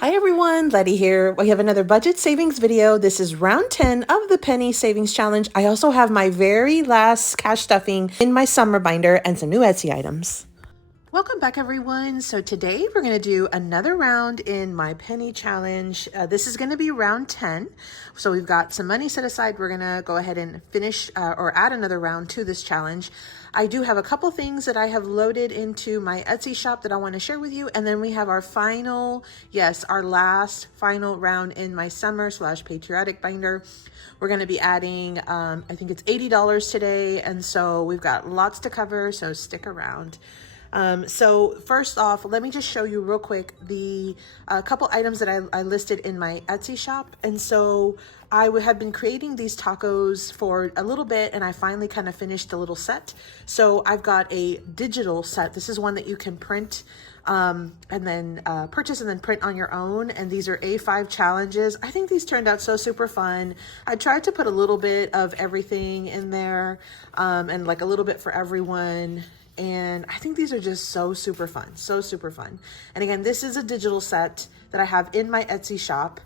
Hi everyone, Letty here. We have another budget savings video. This is round 10 of the penny savings challenge. I also have my very last cash stuffing in my summer binder and some new Etsy items. Welcome back everyone. So today we're going to do another round in my penny challenge. This is going to be round 10. So we've got some money set aside. We're going to go ahead and finish or add another round to this challenge. I do have a couple things that I have loaded into my Etsy shop that I want to share with you. And then we have our final, yes, our last final round in my summer / patriotic binder. We're going to be adding, I think it's $80 today. And so we've got lots to cover, so stick around. So first off, let me just show you real quick the couple items that I listed in my Etsy shop. And so I have been creating these tacos for a little bit, and I finally kind of finished the little set. So I've got a digital set. This is one that you can print and then purchase and then print on your own. And these are A5 challenges. I think these turned out so super fun. I tried to put a little bit of everything in there and like a little bit for everyone. And I think these are just so super fun, so super fun. And again, this is a digital set that I have in my Etsy shop.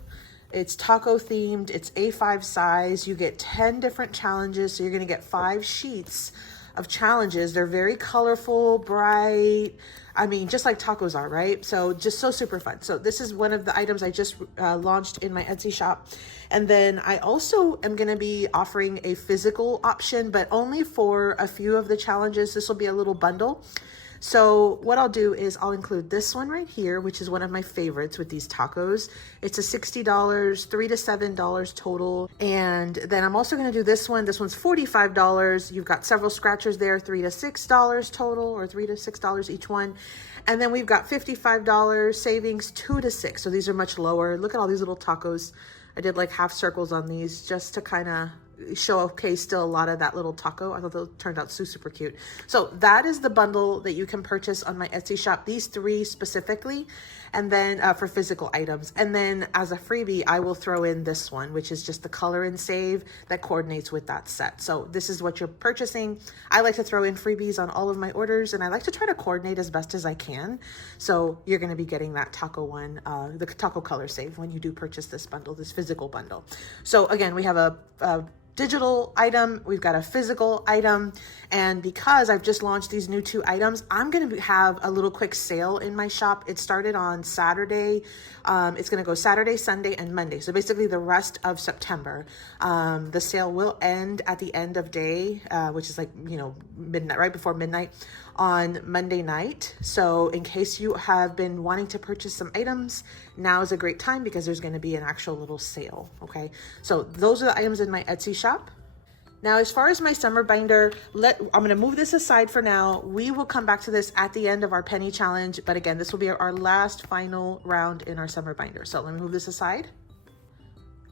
It's taco themed, it's A5 size. You get 10 different challenges. So you're gonna get 5 sheets of challenges. They're very colorful, bright. I mean, just like tacos are, right? So just so super fun. So this is one of the items I just launched in my Etsy shop. And then I also am going to be offering a physical option, but only for a few of the challenges. This will be a little bundle. So what I'll do is I'll include this one right here, which is one of my favorites with these tacos. It's a $60, $3 to $7 total. And then I'm also going to do this one. This one's $45. You've got several scratchers there, $3 to $6 total, or $3 to $6 each one. And then we've got $55 savings, $2 to $6. So these are much lower. Look at all these little tacos. I did like half circles on these just to kind of showcase still a lot of that little taco. I thought those turned out so super cute. So that is the bundle that you can purchase on my Etsy shop, these 3 specifically, and then for physical items. And then as a freebie, I will throw in this one, which is just the color and save that coordinates with that set. So this is what you're purchasing. I like to throw in freebies on all of my orders, and I like to try to coordinate as best as I can. So you're going to be getting that taco one, the taco color save when you do purchase this bundle, this physical bundle. So again, we have a digital item, we've got a physical item, and because I've just launched these new 2 items, I'm going to have a little quick sale in my shop. It started on Saturday. It's going to go Saturday, Sunday, and Monday. So basically the rest of September. The sale will end at the end of day, which is like, you know, midnight, right before midnight on Monday night. So in case you have been wanting to purchase some items, now is a great time because there's going to be an actual little sale. Okay. So those are the items in my Etsy shop. Now, as far as my summer binder, I'm going to move this aside for now. We will come back to this at the end of our penny challenge. But again, this will be our last final round in our summer binder. So let me move this aside.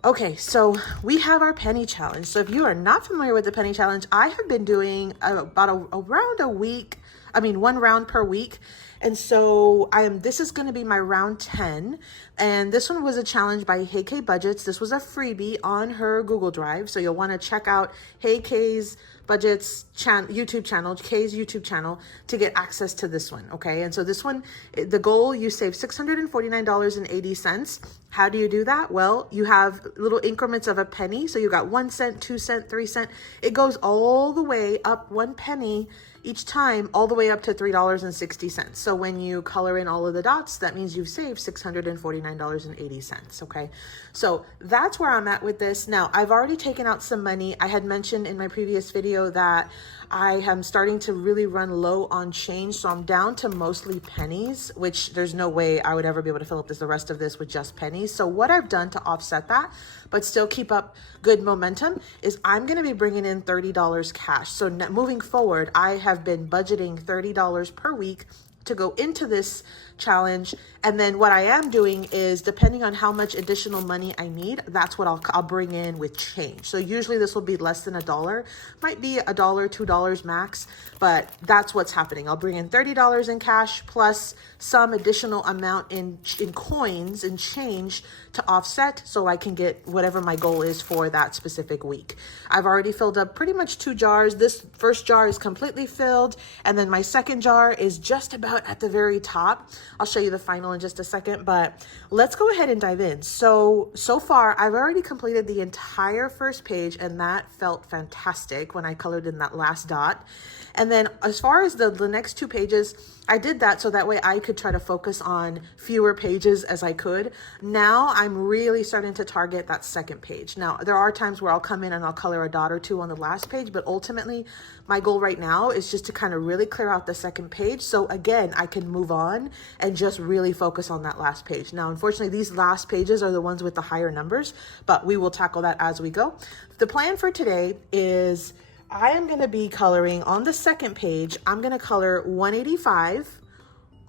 Okay, so we have our penny challenge. So if you are not familiar with the penny challenge, I have been doing about around a week, one round per week. And so this is going to be my round 10. And this one was a challenge by Hey K Budgets. This was a freebie on her Google Drive. So you'll want to check out Hey K's Budgets YouTube channel, K's YouTube channel, to get access to this one. Okay. And so this one, the goal, you save $649.80. How do you do that? Well, you have little increments of a penny. So you got 1 cent, 2 cent, 3 cent. It goes all the way up 1 penny each time, all the way up to $3.60. So when you color in all of the dots, that means you've saved $649.80. Okay. So that's where I'm at with this. Now, I've already taken out some money. I had mentioned in my previous video that I am starting to really run low on change. So I'm down to mostly pennies, which there's no way I would ever be able to fill up the rest of this with just pennies. So what I've done to offset that, but still keep up good momentum, is I'm going to be bringing in $30 cash. So moving forward, I have been budgeting $30 per week to go into this challenge. And then what I am doing is, depending on how much additional money I need, that's what I'll bring in with change. So usually this will be less than $1, might be $1, $2 max, but that's what's happening. I'll bring in $30 in cash plus some additional amount in coins and change to offset, so I can get whatever my goal is for that specific week. I've already filled up pretty much 2 jars. This first jar is completely filled, and then my second jar is just about about at the very top. I'll show you the final in just a second, but let's go ahead and dive in. So far, I've already completed the entire first page, and that felt fantastic when I colored in that last dot. And then as far as the next 2 pages, I did that so that way I could try to focus on fewer pages as I could. Now I'm really starting to target that second page. Now, there are times where I'll come in and I'll color a dot or 2 on the last page, but ultimately my goal right now is just to kind of really clear out the second page. So again, I can move on and just really focus on that last page. Now, unfortunately, these last pages are the ones with the higher numbers, but we will tackle that as we go. The plan for today is I am going to be coloring on the second page. I'm going to color 185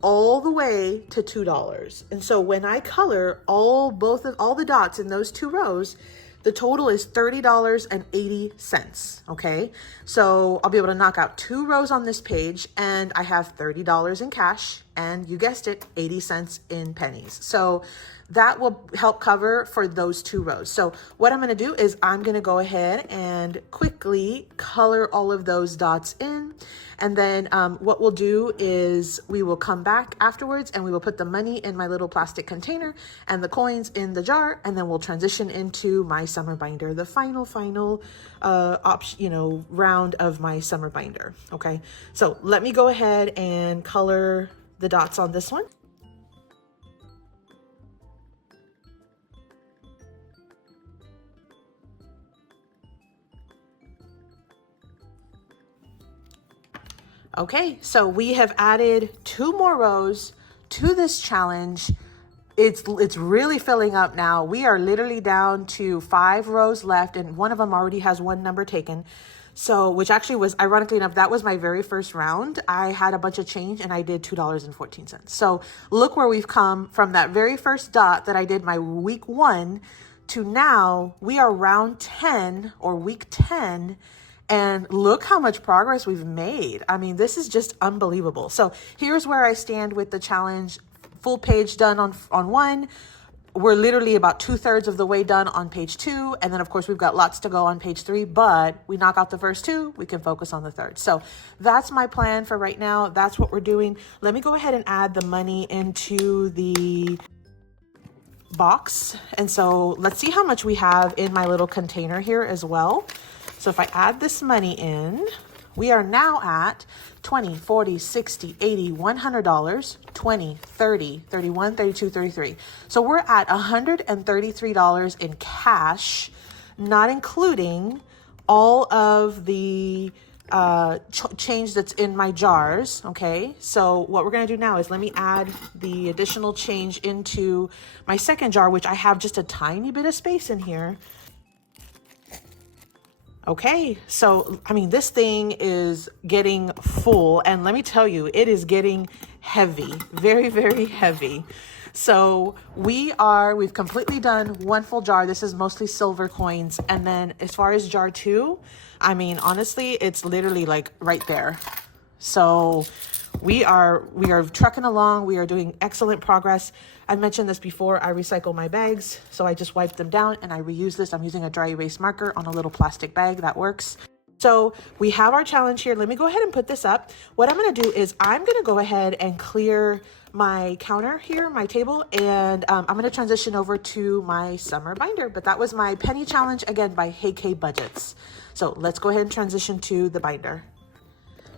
all the way to $2. And so when I color all the dots in those 2 rows, the total is $30.80. Okay. So I'll be able to knock out 2 rows on this page, and I have $30 in cash, and you guessed it, 80 cents in pennies. So that will help cover for those 2 rows. So what I'm going to do is I'm going to go ahead and quickly color all of those dots in. And then what we'll do is we will come back afterwards and we will put the money in my little plastic container and the coins in the jar. And then we'll transition into my summer binder, the final round of my summer binder. Okay. So let me go ahead and color the dots on this one. Okay, so we have added 2 more rows to this challenge. It's really filling up now. We are literally down to 5 rows left, and one of them already has 1 number taken. So, which actually was, ironically enough, that was my very first round. I had a bunch of change and I did $2.14. So look where we've come from that very first dot that I did my week 1 to now we are round 10 or week 10. And look how much progress we've made. I mean, this is just unbelievable. So here's where I stand with the challenge. Full page done on 1. We're literally about 2/3 of the way done on page 2. And then of course we've got lots to go on page 3, but we knock out the first 2, we can focus on the third. So that's my plan for right now. That's what we're doing. Let me go ahead and add the money into the box. And so let's see how much we have in my little container here as well. So if I add this money in, we are now at $20, $40, $60, $80, $100, $20, $30, $31, $32, $33. So we're at $133 in cash, not including all of the change that's in my jars. Okay, so what we're going to do now is let me add the additional change into my second jar, which I have just a tiny bit of space in here. Okay, so, I mean, this thing is getting full, and let me tell you, it is getting heavy, very, very heavy. So we've completely done 1 full jar. This is mostly silver coins. And then as far as jar 2, I mean, honestly, it's literally like right there. So we are trucking along. We are doing excellent progress. I mentioned this before. I recycle my bags. So I just wipe them down and I reuse this. I'm using a dry erase marker on a little plastic bag. That works. So we have our challenge here. Let me go ahead and put this up. What I'm going to do is I'm going to go ahead and clear my counter here, my table, and I'm going to transition over to my summer binder. But that was my penny challenge, again, by G&L Budgets. So let's go ahead and transition to the binder.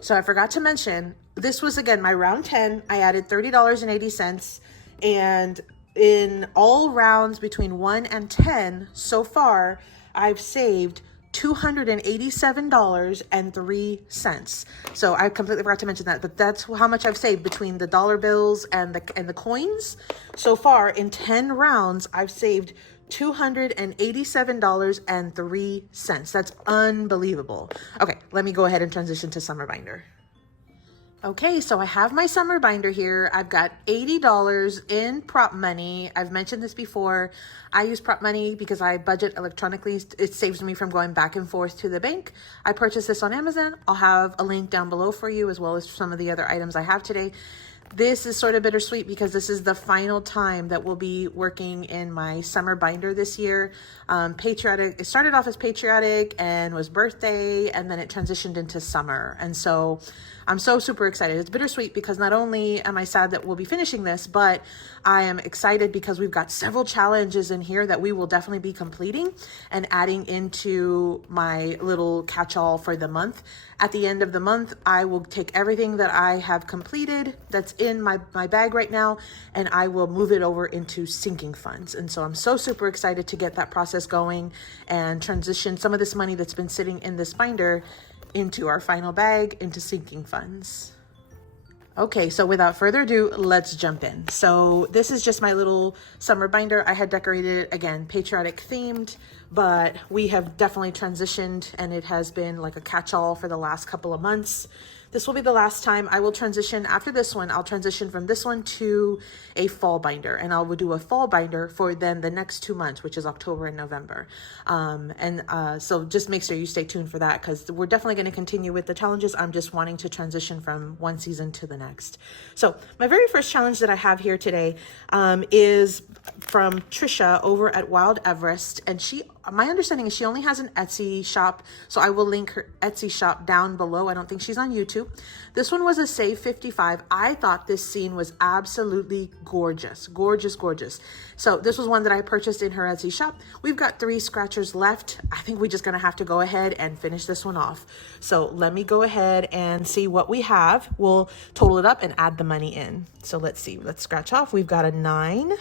So I forgot to mention, this was, again, my round 10. I added $30.80. And in all rounds between 1 and 10 so far, I've saved $287.03. So I completely forgot to mention that, but that's how much I've saved between the dollar bills and the coins. So far in 10 rounds, I've saved $287.03. That's unbelievable. Okay, let me go ahead and transition to summer binder. Okay, so I have my summer binder here. I've got $80 in prop money. I've mentioned this before. I use prop money because I budget electronically. It saves me from going back and forth to the bank. I purchased this on Amazon. I'll have a link down below for you, as well as some of the other items I have today. This is sort of bittersweet because this is the final time that we'll be working in my summer binder this year. Patriotic, it started off as patriotic and was birthday, and then it transitioned into summer. And so I'm so super excited. It's bittersweet because not only am I sad that we'll be finishing this, but I am excited because we've got several challenges in here that we will definitely be completing and adding into my little catch-all for the month. At the end of the month, I will take everything that I have completed that's in my bag right now, and I will move it over into sinking funds. And so I'm so super excited to get that process going and transition some of this money that's been sitting in this binder into our final bag, into sinking funds. Okay, so without further ado, let's jump in. So this is just my little summer binder. I had decorated it, again, patriotic themed, but we have definitely transitioned, and it has been like a catch-all for the last couple of months. This will be the last time I will transition. After this one, I'll transition from this one to a fall binder, and I will do a fall binder for then the next 2 months, which is October and November. So just make sure you stay tuned for that, because we're definitely going to continue with the challenges. I'm just wanting to transition from one season to the next. So my very first challenge that I have here today is from Trisha over at Wild Everest, and my understanding is she only has an Etsy shop, so I will link her Etsy shop down below. I don't think she's on YouTube. This one was a Save 55. I thought this scene was absolutely gorgeous, gorgeous, gorgeous. So this was one that I purchased in her Etsy shop. We've got 3 scratchers left. I think we're just gonna have to go ahead and finish this one off. So let me go ahead and see what we have. We'll total it up and add the money in. So let's see, let's scratch off. We've got a 9.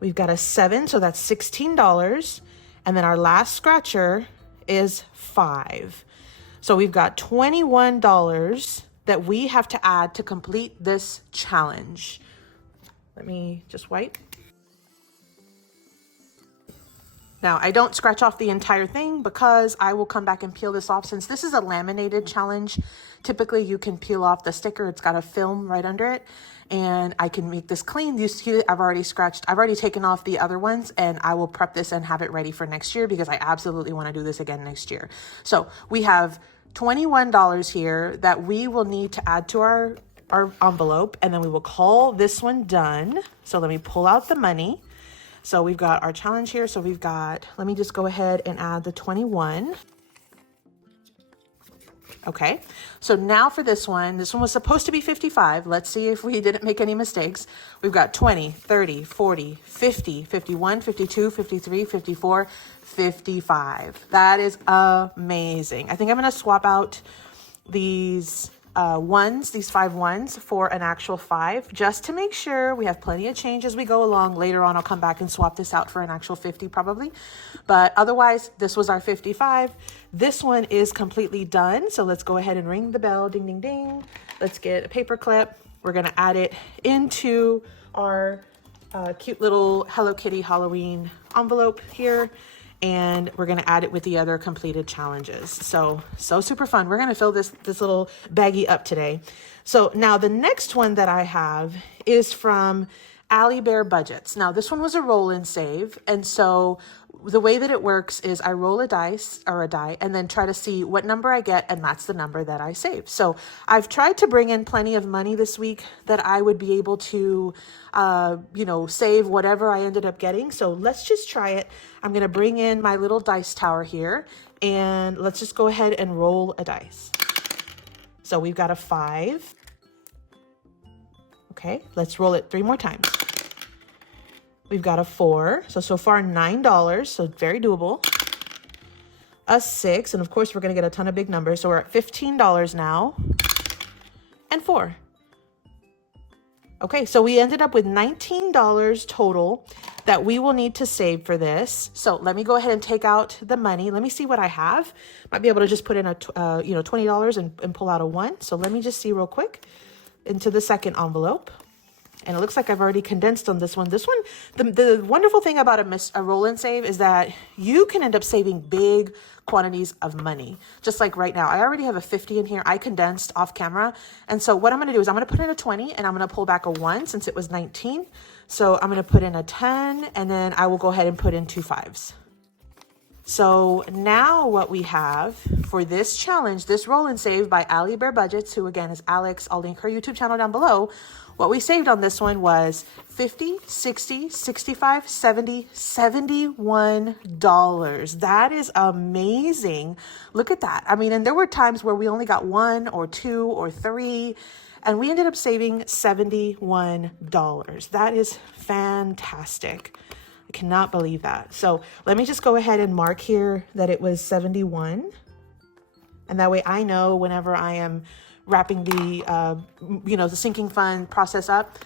We've got a 7, so that's $16. And then our last scratcher is 5. So we've got $21 that we have to add to complete this challenge. Let me just wipe. Now, I don't scratch off the entire thing because I will come back and peel this off. Since this is a laminated challenge, typically you can peel off the sticker. It's got a film right under it, and I can make this clean. You see, I've already taken off the other ones, and I will prep this and have it ready for next year because I absolutely want to do this again next year. So we have $21 here that we will need to add to our envelope, and then we will call this one done. So let me pull out the money. So we've got our challenge here. So we've got, let me just go ahead and add the 21. Okay, so now for this one was supposed to be 55. Let's see if we didn't make any mistakes. We've got 20, 30, 40, 50, 51, 52, 53, 54, 55. That is amazing. I think I'm going to swap out these these 5 ones for an actual 5, just to make sure we have plenty of change as we go along. Later on, I'll come back and swap this out for an actual 50 probably. But otherwise, this was our 55. This one is completely done. So let's go ahead and ring the bell. Ding, ding, ding. Let's get a paper clip. We're going to add it into our cute little Hello Kitty Halloween envelope here. And we're going to add it with the other completed challenges. So super fun. We're going to fill this little baggie up today. So now the next one that I have is from Alibear Budgets. Now this one was a roll and save. And so the way that it works is I roll a die and then try to see what number I get, and that's the number that I save. So I've tried to bring in plenty of money this week that I would be able to, save whatever I ended up getting. So let's just try it. I'm going to bring in my little dice tower here, and let's just go ahead and roll a dice. So we've got a 5. Okay, let's roll it 3 more times. We've got a 4, so far $9, so very doable. A 6, and of course we're gonna get a ton of big numbers, so we're at $15 now. And 4. Okay, so we ended up with $19 total that we will need to save for this. So let me go ahead and take out the money. Let me see what I have. Might be able to just put in a $20 and pull out a 1. So let me just see real quick into the second envelope. And it looks like I've already condensed on this one. This one, the wonderful thing about a roll and save is that you can end up saving big quantities of money. Just like right now, I already have a 50 in here. I condensed off camera. And so what I'm going to do is I'm going to put in a 20 and I'm going to pull back a 1 since it was 19. So I'm going to put in a 10 and then I will go ahead and put in 2 5s. So now what we have for this challenge, this roll and save by Alibear Budgets, who again is Alex, I'll link her YouTube channel down below. What we saved on this one was $50, $60, $65, $70, $71. That is amazing. Look at that. I mean, and there were times where we only got 1 or 2 or 3, and we ended up saving $71. That is fantastic. I cannot believe that. So let me just go ahead and mark here that it was 71. And that way I know whenever I am wrapping the, the sinking fund process up.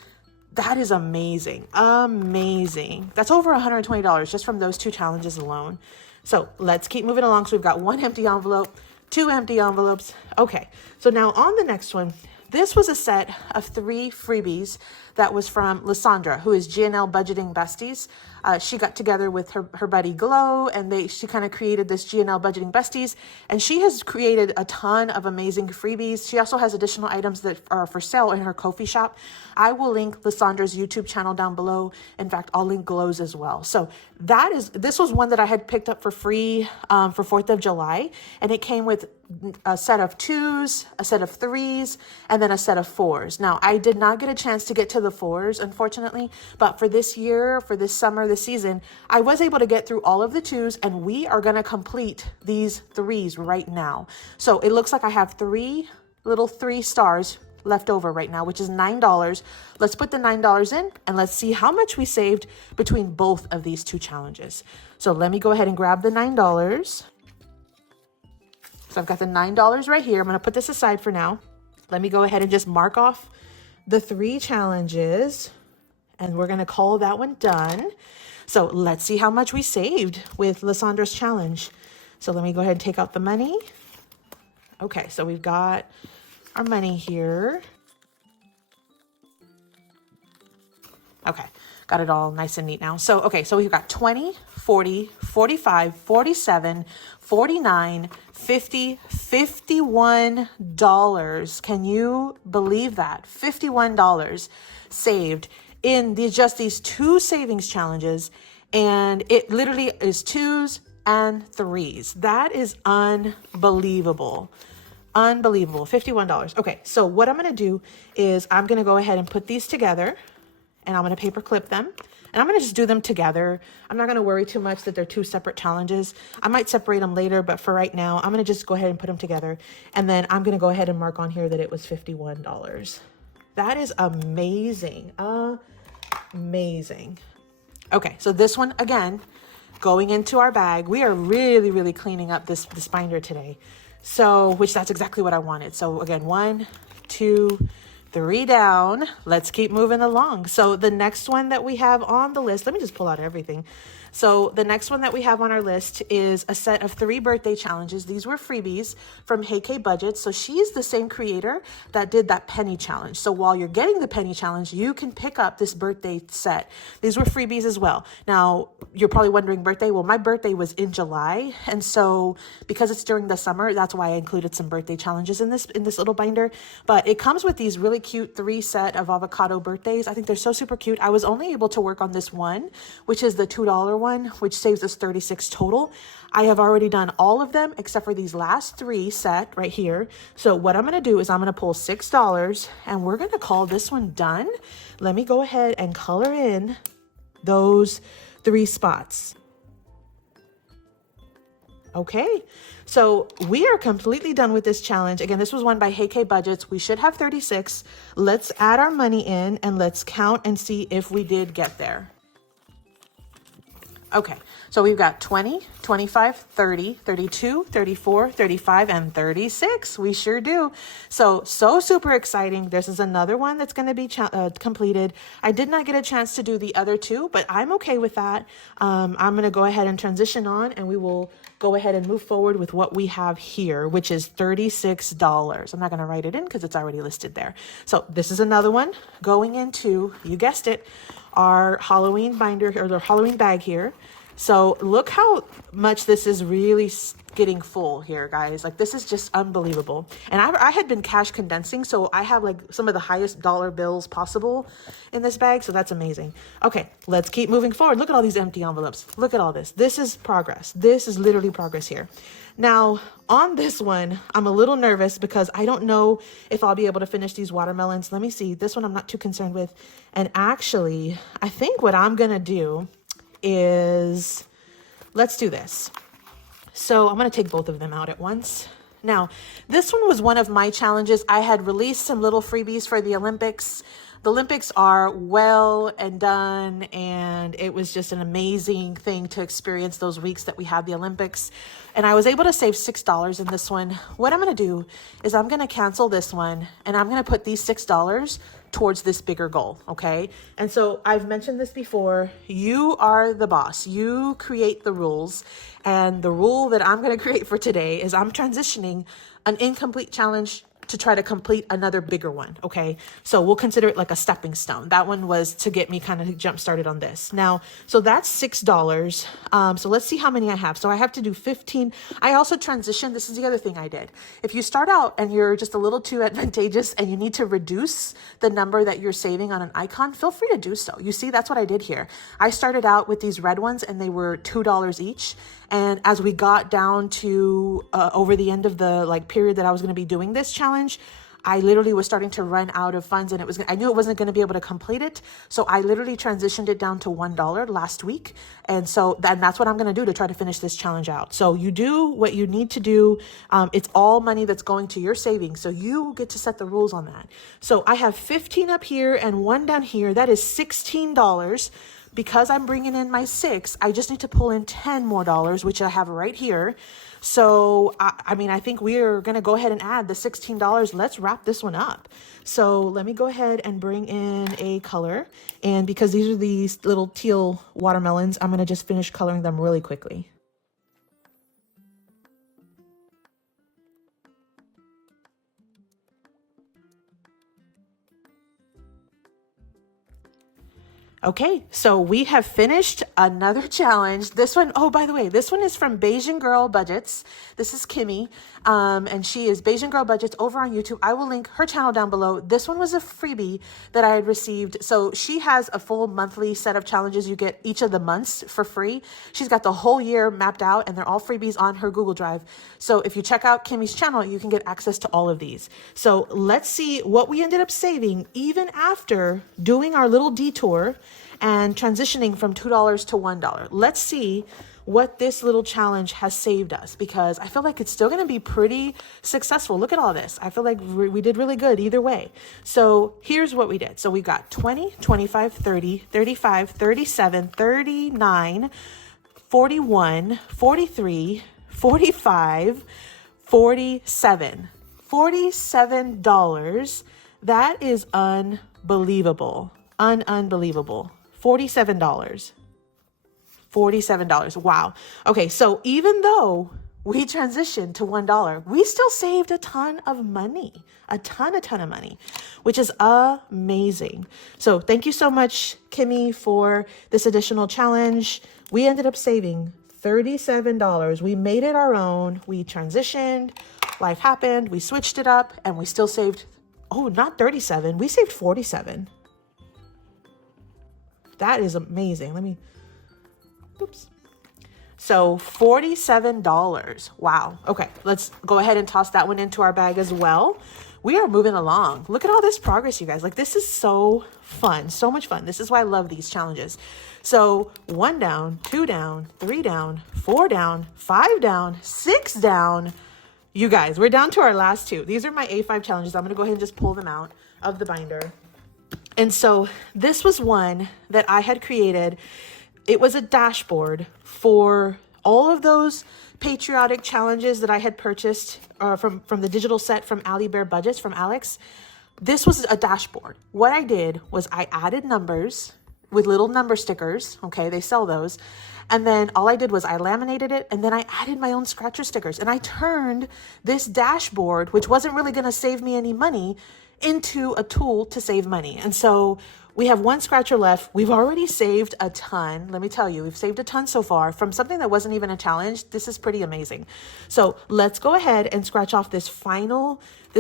That is amazing. Amazing. That's over $120 just from those 2 challenges alone. So let's keep moving along. So we've got 1 empty envelope, 2 empty envelopes. Okay. So now on the next one, this was a set of 3 freebies that was from Lysandra, who is G&L Budgeting Besties. She got together with her buddy Glo, and she kind of created this G&L Budgeting Besties, and she has created a ton of amazing freebies. She also has additional items that are for sale in her Ko-fi shop. I will link Lysandra's YouTube channel down below. In fact, I'll link Glo's as well. So this was one that I had picked up for free for 4th of July, and it came with a set of 2s, a set of 3s, and then a set of 4s. Now, I did not get a chance to get to the 4s, unfortunately, but for this year, for this summer, this season, I was able to get through all of the 2s, and we are going to complete these 3s right now. So it looks like I have 3 little 3 stars left over right now, which is $9. Let's put the $9 in and let's see how much we saved between both of these 2 challenges. So let me go ahead and grab the $9. So I've got the $9 right here. I'm going to put this aside for now. Let me go ahead and just mark off the 3 challenges, and we're going to call that one done. So let's see how much we saved with Lysandra's challenge. So let me go ahead and take out the money. Okay, so we've got our money here. Okay, got it all nice and neat now. So, okay, so we've got 20, 40, 45, 47, 49, 50, $51. Can you believe that? $51 saved in just these 2 savings challenges. And it literally is 2s and 3s. That is unbelievable. Unbelievable. $51. Okay, so what I'm going to do is I'm going to go ahead and put these together, and I'm going to paper clip them, and I'm going to just do them together. I'm not going to worry too much that they're 2 separate challenges. I might separate them later, but for right now, I'm going to just go ahead and put them together, and then I'm going to go ahead and mark on here that it was $51. That is amazing. Amazing. Okay, so this one, again, going into our bag. We are really, really cleaning up this binder today. So, which that's exactly what I wanted. So again, 1, 2, 3 down. Let's keep moving along. So the next one that we have on the list, let me just pull out everything. So the next one that we have on our list is a set of 3 birthday challenges. These were freebies from Hey K Budgets. So she's the same creator that did that penny challenge. So while you're getting the penny challenge, you can pick up this birthday set. These were freebies as well. Now, you're probably wondering birthday. Well, my birthday was in July. And so because it's during the summer, that's why I included some birthday challenges in this little binder. But it comes with these really cute 3 set of avocado birthdays. I think they're so super cute. I was only able to work on this one, which is the $2 one, which saves us 36 total. I have already done all of them except for these last 3 set right here. So what I'm going to do is I'm going to pull $6 and we're going to call this one done. Let me go ahead and color in those 3 spots. Okay, so we are completely done with this challenge. Again, this was one by Hey K Budgets. We should have 36. Let's add our money in and let's count and see if we did get there. Okay, so we've got 20, 25, 30, 32, 34, 35, and 36. We sure do. So super exciting. This is another one that's going to be completed. I did not get a chance to do the other 2, but I'm okay with that. I'm going to go ahead and transition on, and we will go ahead and move forward with what we have here, which is $36. I'm not going to write it in because it's already listed there. So this is another one going into, you guessed it, our Halloween binder or the Halloween bag here. So look how much this is really getting full here, guys. Like, this is just unbelievable. And I had been cash condensing, so I have like some of the highest dollar bills possible in this bag. So that's amazing. Okay, let's keep moving forward. Look at all these empty envelopes. Look at all this. This is progress. This is literally progress here. Now, on this one, I'm a little nervous because I don't know if I'll be able to finish these watermelons. Let me see. This one I'm not too concerned with. And actually, I think what I'm going to do is, let's do this. So I'm going to take both of them out at once. Now, this one was one of my challenges. I had released some little freebies for the Olympics. The Olympics are well and done, and it was just an amazing thing to experience those weeks that we had the Olympics. And I was able to save $6 in this one. What I'm going to do is I'm going to cancel this one, and I'm going to put these $6 towards this bigger goal, okay? And so I've mentioned this before. You are the boss. You create the rules. And the rule that I'm going to create for today is I'm transitioning an incomplete challenge to try to complete another bigger one, okay? So we'll consider it like a stepping stone. That one was to get me kind of jump started on this. Now, so that's $6. So let's see how many I have. So I have to do 15. I also transitioned. This is the other thing I did. If you start out and you're just a little too advantageous and you need to reduce the number that you're saving on an icon, feel free to do so. You see, that's what I did here. I started out with these red ones and they were $2 each. And as we got down to over the end of the period that I was going to be doing this challenge, I literally was starting to run out of funds, and I knew it wasn't going to be able to complete it. So I literally transitioned it down to $1 last week. And so that's what I'm going to do to try to finish this challenge out. So you do what you need to do. It's all money that's going to your savings. So you get to set the rules on that. So I have 15 up here and one down here. That is $16. Because I'm bringing in my 6, I just need to pull in 10 more dollars, which I have right here. So, I think we're going to go ahead and add the $16. Let's wrap this one up. So let me go ahead and bring in a color. And because these are these little teal watermelons, I'm going to just finish coloring them really quickly. Okay, so we have finished another challenge. This one, oh, by the way, this one is from GL Budgets. This is Kimmy, and she is GL Budgets over on YouTube. I will link her channel down below. This one was a freebie that I had received. So she has a full monthly set of challenges. You get each of the months for free. She's got the whole year mapped out, and they're all freebies on her Google Drive. So if you check out Kimmy's channel, you can get access to all of these. So let's see what we ended up saving even after doing our little detour and transitioning from $2 to $1. Let's see what this little challenge has saved us, because I feel like it's still going to be pretty successful. Look at all this. I feel like we did really good either way. So here's what we did. So we got 20, 25, 30, 35, 37, 39, 41, 43, 45, 47. $47. That is unbelievable. Unbelievable. $47. $47. Wow. Okay, so even though we transitioned to $1, we still saved a ton of money. A ton of money, which is amazing. So thank you so much, Kimmy, for this additional challenge. We ended up saving $37. We made it our own. We transitioned. Life happened. We switched it up, and we still saved, oh, not 37. We saved 47. That is amazing. Oops. So $47. Wow. Okay, let's go ahead and toss that one into our bag as well. We are moving along. Look at all this progress, you guys. This is so fun, so much fun. This is why I love these challenges. So 1 down, 2 down, 3 down, 4 down, 5 down, 6 down. You guys, we're down to our last 2. These are my A5 challenges. I'm going to go ahead and just pull them out of the binder. And so this was one that I had created. It was a dashboard for all of those patriotic challenges that I had purchased from the digital set from Alibear Budgets from Alex. This was a dashboard. What I did was I added numbers with little number stickers. Okay, they sell those. And then all I did was I laminated it, and then I added my own scratcher stickers. And I turned this dashboard, which wasn't really going to save me any money, into a tool to save money. And so We have one scratcher left. We've already saved a ton. Let me tell you, we've saved a ton so far from something that wasn't even a challenge. This is pretty amazing. So let's go ahead and scratch off this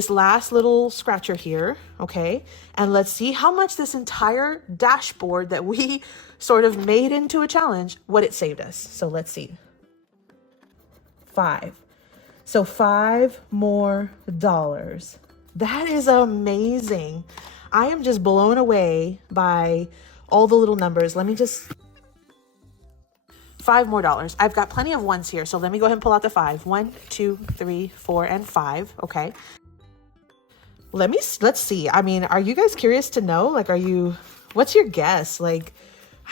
last little scratcher here, okay? And let's see how much this entire dashboard that we sort of made into a challenge, what it saved us. So let's see. 5. So $5 more. That is amazing. I am just blown away by all the little numbers. Let me just, $5 more. I've got plenty of ones here. So let me go ahead and pull out the 5. 1, 2, 3, 4, and 5. Okay. Let's see. I mean, are you guys curious to know? Like, what's your guess? Like,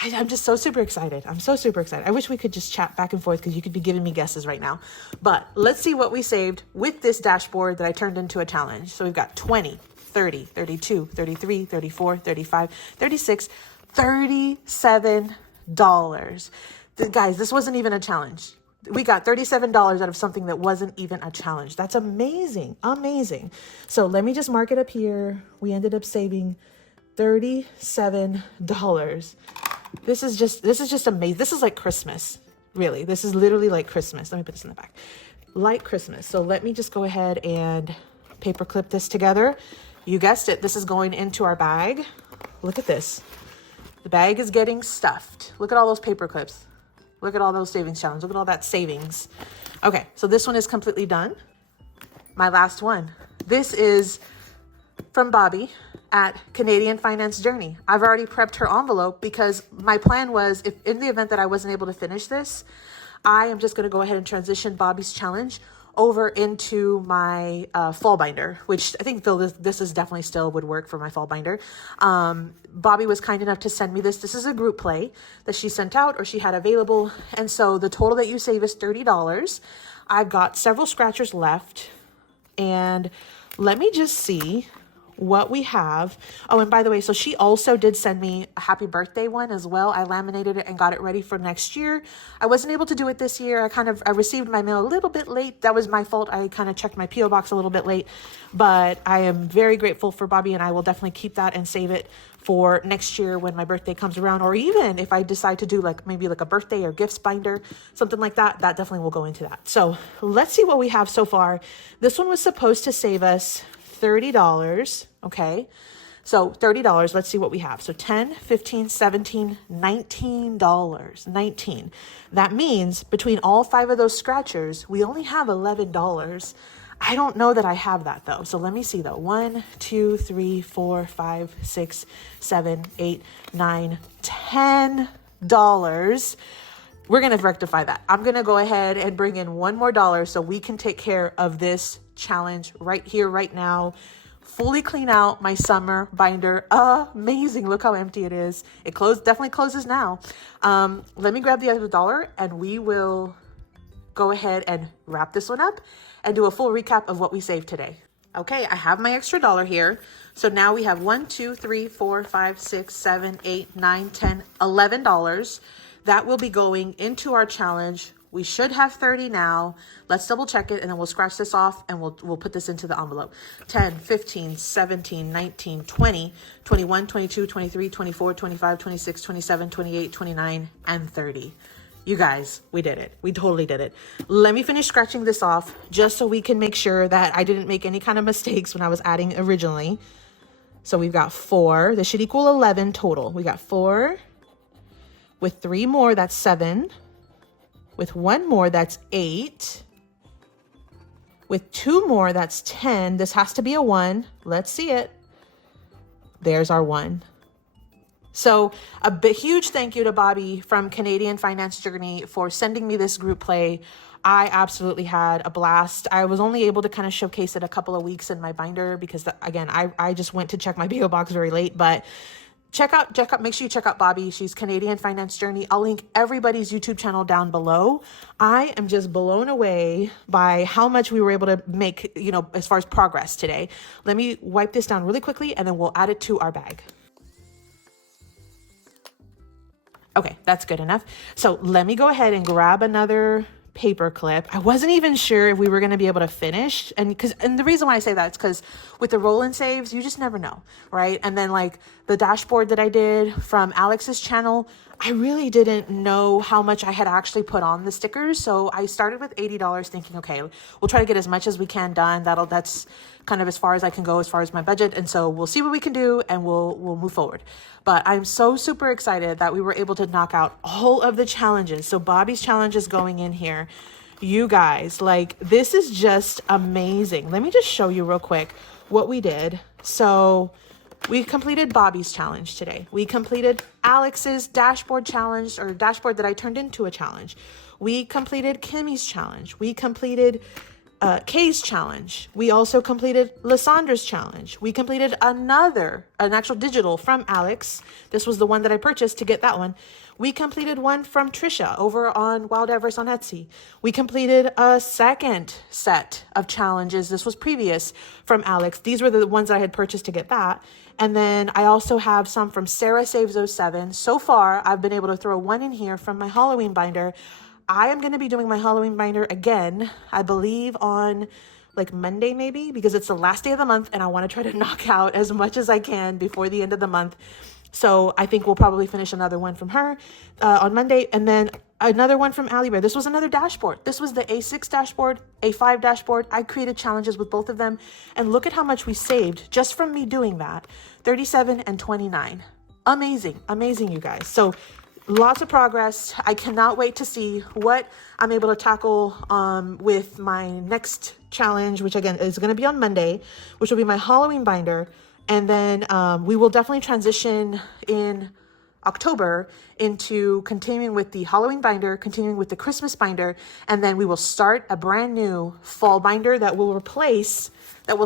I'm just so super excited. I'm so super excited. I wish we could just chat back and forth because you could be giving me guesses right now. But let's see what we saved with this dashboard that I turned into a challenge. So we've got 20, 30, 32, 33, 34, 35, 36, $37. Guys, this wasn't even a challenge. We got $37 out of something that wasn't even a challenge. That's amazing. Amazing. So let me just mark it up here. We ended up saving $37. This is just amazing. This is like Christmas. Really. This is literally like Christmas. Let me put this in the back. Like Christmas. So let me just go ahead and paper clip this together. You guessed it. This is going into our bag. Look at this. The bag is getting stuffed. Look at all those paper clips. Look at all those savings challenges. Look at all that savings. Okay, so this one is completely done. My last one. This is from Bobby at Canadian Finance Journey. I've already prepped her envelope because my plan was, if in the event that I wasn't able to finish this, I am just going to go ahead and transition Bobby's challenge over into my fall binder, which I think this is definitely still would work for my fall binder. Bobby was kind enough to send me this. This is a group play that she sent out or she had available. And so the total that you save is $30. I've got several scratchers left. And let me just see what we have. Oh, and by the way, so she also did send me a happy birthday one as well. I laminated it and got it ready for next year. I wasn't able to do it this year. I received my mail a little bit late. That was my fault. I kind of checked my P.O. box a little bit late, but I am very grateful for Bobby and I will definitely keep that and save it for next year when my birthday comes around, or even if I decide to do maybe a birthday or gifts binder, something like that, that definitely will go into that. So let's see what we have so far. This one was supposed to save us $30. Okay. So $30. Let's see what we have. So 10, 15, 17, $19. 19. That means between all 5 of those scratchers, we only have $11. I don't know that I have that though. So let me see though. 1, 2, 3, 4, 5, 6, 7, 8, 9, $10. We're going to rectify that. I'm going to go ahead and bring in $1 more so we can take care of this challenge right here, right now. Fully clean out my summer binder. Amazing. Look how empty it is. It definitely closes now. Let me grab the other $1 and we will go ahead and wrap this one up and do a full recap of what we saved today. Okay, I have my extra $1 here. So now we have 1, 2, 3, 4, 5, 6, 7, 8, 9, 10, $11. That will be going into our challenge. We should have 30 now. Let's double check it and then we'll scratch this off and we'll put this into the envelope. 10, 15, 17, 19, 20, 21, 22, 23, 24, 25, 26, 27, 28, 29, and 30. You guys, we did it. We totally did it. Let me finish scratching this off just so we can make sure that I didn't make any kind of mistakes when I was adding originally. So we've got 4. This should equal 11 total. We got 4. With 3 more, that's 7. With 1 more, that's 8. With 2 more, that's 10. This has to be a 1. Let's see it. There's our 1. So a huge thank you to Bobby from Canadian Finance Journey for sending me this group play. I absolutely had a blast. I was only able to kind of showcase it a couple of weeks in my binder because again, I just went to check my P.O. box very late, but make sure you check out Bobby. She's Canadian Finance Journey. I'll link everybody's YouTube channel down below. I am just blown away by how much we were able to make, as far as progress today. Let me wipe this down really quickly and then we'll add it to our bag. Okay, that's good enough. So let me go ahead and grab another paper clip. I wasn't even sure if we were going to be able to finish. And the reason why I say that is because with the roll and saves, you just never know, right? And then like the dashboard that I did from Alex's channel, I really didn't know how much I had actually put on the stickers. So I started with $80 thinking, okay, we'll try to get as much as we can done. That's kind of as far as I can go as far as my budget. And so we'll see what we can do and we'll move forward. But I'm so super excited that we were able to knock out all of the challenges. So Bobby's challenge is going in here. You guys, like, this is just amazing. Let me just show you real quick what we did. So we completed Bobby's challenge today. We completed Alex's dashboard challenge, or dashboard that I turned into a challenge. We completed Kimmy's challenge. We completed Kay's challenge. We also completed Lysandra's challenge. We completed an actual digital from Alex. This was the one that I purchased to get that one. We completed one from Trisha over on Wild Everest on Etsy. We completed a second set of challenges. This was previous from Alex. These were the ones that I had purchased to get that. And then I also have some from Sarah Saves 07. So far, I've been able to throw one in here from my Halloween binder. I am going to be doing my Halloween binder again, I believe on like Monday maybe, because it's the last day of the month and I want to try to knock out as much as I can before the end of the month. So I think we'll probably finish another one from her on Monday, and then another one from Alibear. This was another dashboard. This was the A6 dashboard, A5 dashboard. I created challenges with both of them, and look at how much we saved just from me doing that. 37 and 29. Amazing, amazing, you guys. So lots of progress. I cannot wait to see what I'm able to tackle with my next challenge, which again is going to be on Monday, which will be my Halloween binder. And then we will definitely transition in October into continuing with the Halloween binder, continuing with the Christmas binder, and then we will start a brand new fall binder that will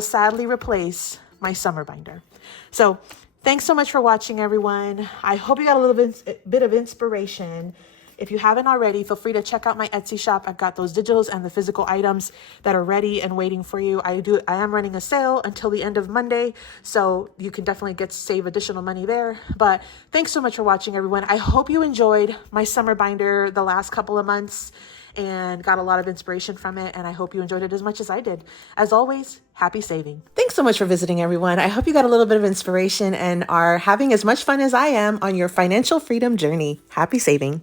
sadly replace my summer binder. So thanks so much for watching, everyone. I hope you got a little bit of inspiration. If you haven't already, feel free to check out my Etsy shop. I've got those digitals and the physical items that are ready and waiting for you. I am running a sale until the end of Monday, so you can definitely save additional money there. But thanks so much for watching, everyone. I hope you enjoyed my summer binder the last couple of months and got a lot of inspiration from it, and I hope you enjoyed it as much as I did. As always, happy saving. Thanks so much for visiting, everyone. I hope you got a little bit of inspiration and are having as much fun as I am on your financial freedom journey. Happy saving.